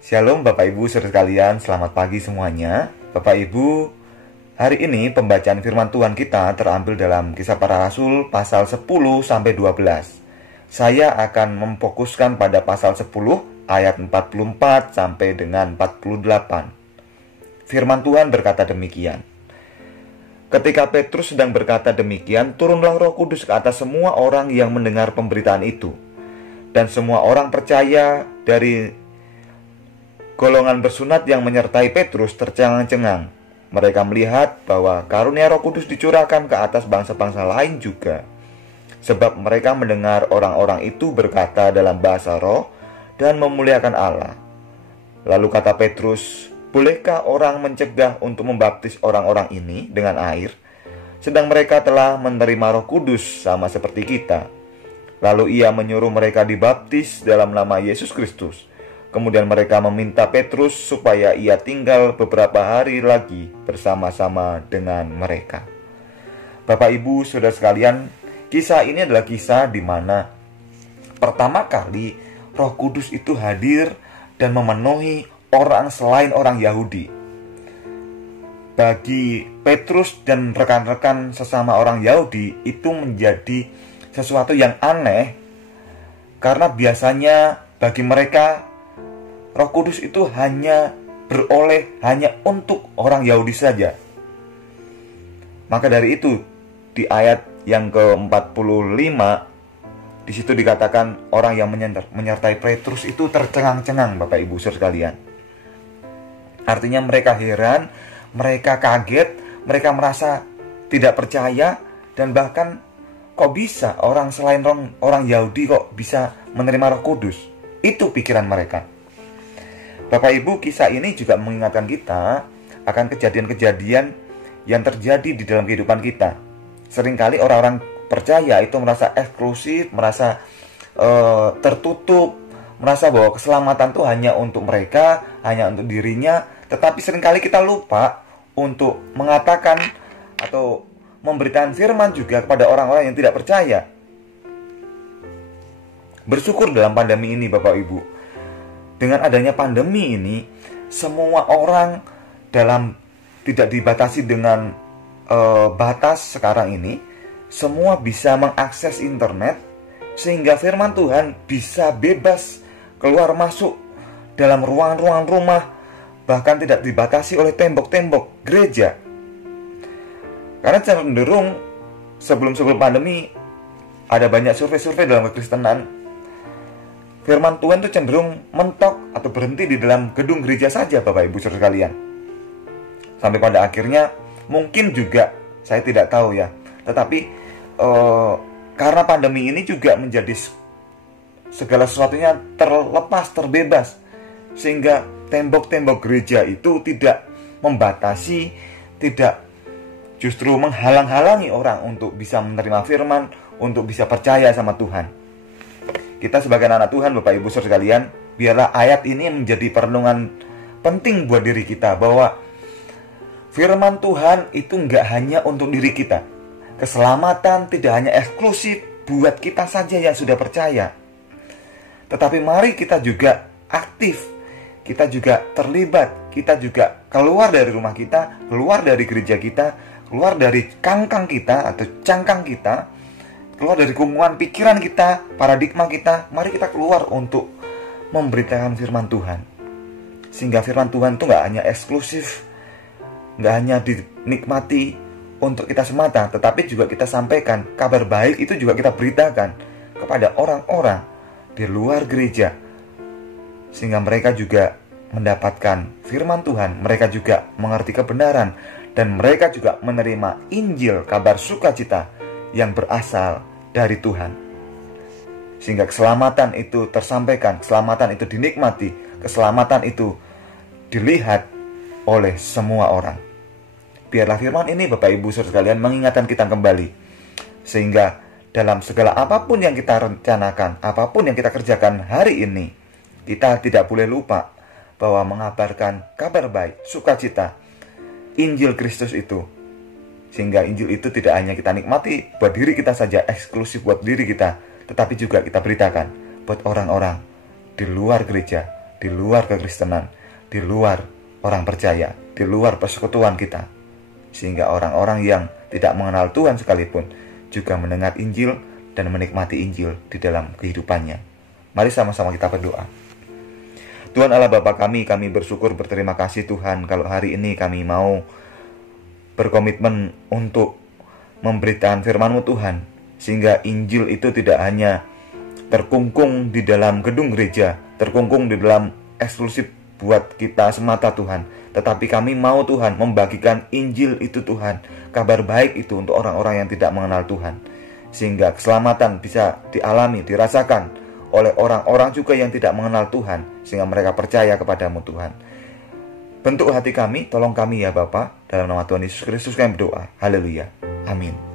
Shalom Bapak Ibu saudara sekalian, selamat pagi semuanya. Bapak Ibu, hari ini pembacaan firman Tuhan kita terambil dalam Kisah Para Rasul pasal 10 sampai 12. Saya akan memfokuskan pada pasal 10 ayat 44 sampai dengan 48. Firman Tuhan berkata demikian. Ketika Petrus sedang berkata demikian, turunlah Roh Kudus ke atas semua orang yang mendengar pemberitaan itu. Dan semua orang percaya. Dari golongan bersunat yang menyertai Petrus tercengang-cengang. Mereka melihat bahwa karunia Roh Kudus dicurahkan ke atas bangsa-bangsa lain juga. Sebab mereka mendengar orang-orang itu berkata dalam bahasa roh dan memuliakan Allah. Lalu kata Petrus, "Bolehkah orang mencegah untuk membaptis orang-orang ini dengan air, sedang mereka telah menerima Roh Kudus sama seperti kita?" Lalu ia menyuruh mereka dibaptis dalam nama Yesus Kristus. Kemudian mereka meminta Petrus supaya ia tinggal beberapa hari lagi bersama-sama dengan mereka. Bapak Ibu saudara sekalian, kisah ini adalah kisah di mana pertama kali Roh Kudus itu hadir dan memenuhi orang selain orang Yahudi. Bagi Petrus dan rekan-rekan sesama orang Yahudi itu menjadi sesuatu yang aneh, karena biasanya bagi mereka Roh Kudus itu hanya hanya untuk orang Yahudi saja. Maka dari itu di ayat yang ke-45 di situ dikatakan orang yang menyertai Petrus itu tercengang-cengang, Bapak Ibu saudara sekalian. Artinya mereka heran, mereka kaget, mereka merasa tidak percaya, dan bahkan kok bisa orang selain orang Yahudi kok bisa menerima Roh Kudus? Itu pikiran mereka. Bapak Ibu, kisah ini juga mengingatkan kita akan kejadian-kejadian yang terjadi di dalam kehidupan kita. Seringkali orang-orang percaya itu merasa eksklusif, merasa tertutup, merasa bahwa keselamatan itu hanya untuk mereka, hanya untuk dirinya. Tetapi seringkali kita lupa untuk mengatakan atau memberitakan firman juga kepada orang-orang yang tidak percaya. Bersyukur dalam pandemi ini Bapak Ibu. Dengan adanya pandemi ini, semua orang tidak dibatasi dengan batas sekarang ini, semua bisa mengakses internet, sehingga firman Tuhan bisa bebas keluar masuk dalam ruangan-ruangan rumah, bahkan tidak dibatasi oleh tembok-tembok gereja. Karena cenderung sebelum pandemi ada banyak survei-survei dalam kekristenan, firman Tuhan itu cenderung mentok atau berhenti di dalam gedung gereja saja, Bapak Ibu saudara sekalian. Sampai pada akhirnya mungkin juga, saya tidak tahu ya, tetapi karena pandemi ini juga menjadi segala sesuatunya terlepas, terbebas, sehingga tembok-tembok gereja itu tidak membatasi, tidak justru menghalang-halangi orang untuk bisa menerima firman, untuk bisa percaya sama Tuhan. Kita sebagai anak Tuhan, Bapak Ibu saudara sekalian, biarlah ayat ini menjadi perenungan penting buat diri kita, bahwa firman Tuhan itu nggak hanya untuk diri kita. Keselamatan tidak hanya eksklusif buat kita saja yang sudah percaya. Tetapi mari kita juga aktif, kita juga terlibat, kita juga keluar dari rumah kita, keluar dari gereja kita, keluar dari kangkang kita atau cangkang kita, keluar dari kungkungan pikiran kita, paradigma kita. Mari kita keluar untuk memberitakan firman Tuhan, sehingga firman Tuhan itu gak hanya eksklusif, gak hanya dinikmati untuk kita semata, tetapi juga kita sampaikan kabar baik itu juga kita beritakan kepada orang-orang di luar gereja, sehingga mereka juga mendapatkan firman Tuhan, mereka juga mengerti kebenaran, dan mereka juga menerima Injil, kabar sukacita yang berasal dari Tuhan. Sehingga keselamatan itu tersampaikan, keselamatan itu dinikmati, keselamatan itu dilihat oleh semua orang. Biarlah firman ini Bapak Ibu saudara sekalian mengingatkan kita kembali, sehingga dalam segala apapun yang kita rencanakan, apapun yang kita kerjakan hari ini, kita tidak boleh lupa bahwa mengabarkan kabar baik, sukacita, Injil Kristus itu. Sehingga Injil itu tidak hanya kita nikmati buat diri kita saja, eksklusif buat diri kita, tetapi juga kita beritakan buat orang-orang di luar gereja, di luar kekristenan, di luar orang percaya, di luar persekutuan kita. Sehingga orang-orang yang tidak mengenal Tuhan sekalipun juga mendengar Injil dan menikmati Injil di dalam kehidupannya. Mari sama-sama kita berdoa. Tuhan Allah Bapa kami bersyukur, berterima kasih Tuhan kalau hari ini kami mau berkomitmen untuk memberitakan firman-Mu Tuhan, sehingga Injil itu tidak hanya terkungkung di dalam gedung gereja, terkungkung di dalam eksklusif buat kita semata Tuhan, tetapi kami mau Tuhan membagikan Injil itu Tuhan, kabar baik itu untuk orang-orang yang tidak mengenal Tuhan, sehingga keselamatan bisa dialami, dirasakan oleh orang-orang juga yang tidak mengenal Tuhan, sehingga mereka percaya kepadamu Tuhan. Bentuk hati kami, tolong kami ya Bapa, dalam nama Tuhan Yesus Kristus kami berdoa. Haleluya. Amin.